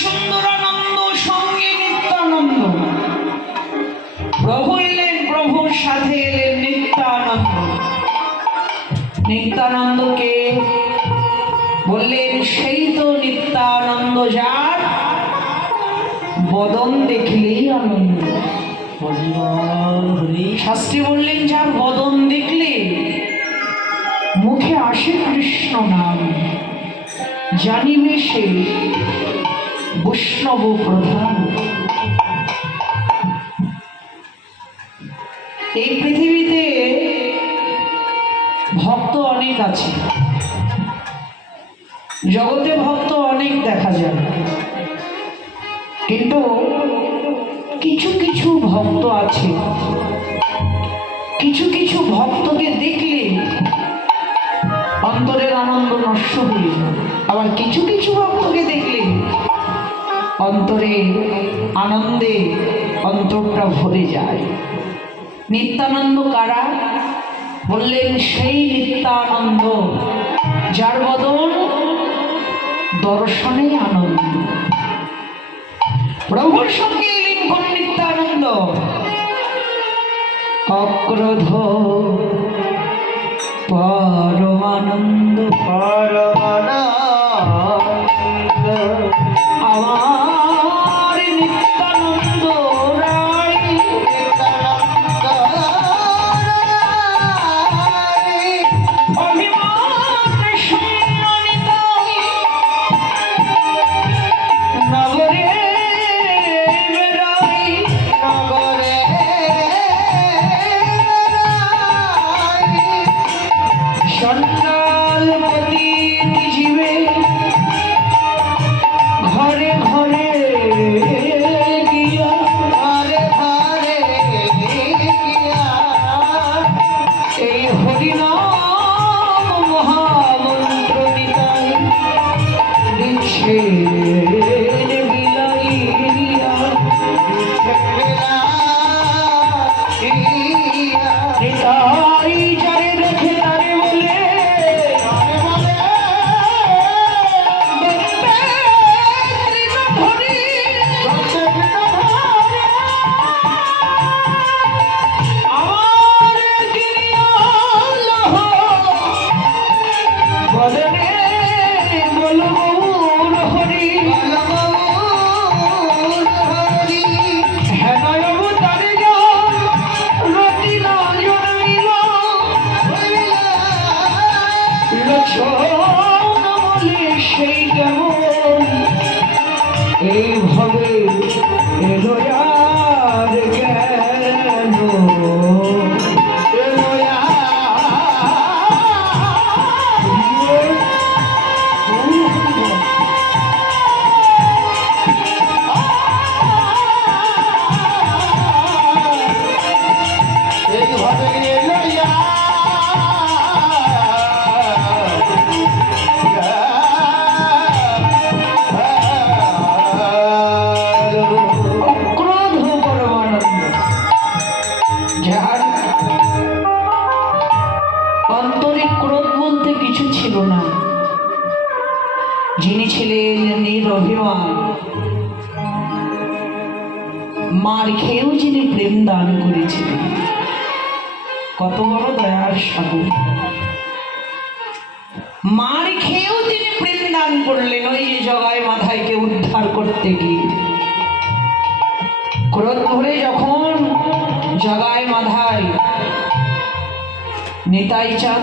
সুন্দরানন্দ, সঙ্গে নিত্যানন্দ। প্রভু এলেন, প্রভুর সাথে এলেন নিত্যানন্দ। নিত্যানন্দকে বললেন, সেই তো নিত্যানন্দ যার বদন দেখলেই আনন্দ। শাস্ত্রী বললেন, যার বদন দেখলে মুখে আসে কৃষ্ণ নাম, জানিবে সে বৈষ্ণব প্রধান। এই পৃথিবীতে ভক্ত অনেক আছে। জগতে ভক্ত অনেক দেখা যায়। কিন্তু কিছু কিছু ভক্ত আছে। কিছু কিছু ভক্তকে দেখলে অন্তরের আনন্দ নষ্ট হয়ে যায়। আবার কিছু কিছু ভক্তকে দেখলে অন্তরে আনন্দে অন্তরটা ভরে যায়। নিত্যানন্দ কারা? বললেন, সেই নিত্যানন্দ, যার বদল দর্শনে আনন্দ। প্রভুর সঙ্গে এলেন কোন নিত্যানন্দ? অক্রোধ পরমানন্দ। আমার এইভাবে এলো অন্তরে ক্রোধ বলতে কিছু ছিল না। যিনি ছিলেন নিরভিমান মার খেয়েও যিনি প্রেম দান করেছিলেন। কত বড় দয়ার সাগর। মার খেয়েও তিনি প্রেম দান করলেন, ওই যে জগায় মাথায়কে উদ্ধার করতে গিয়ে। ক্রোধ ধরে যখন জগায় মাথায় नेताईच्या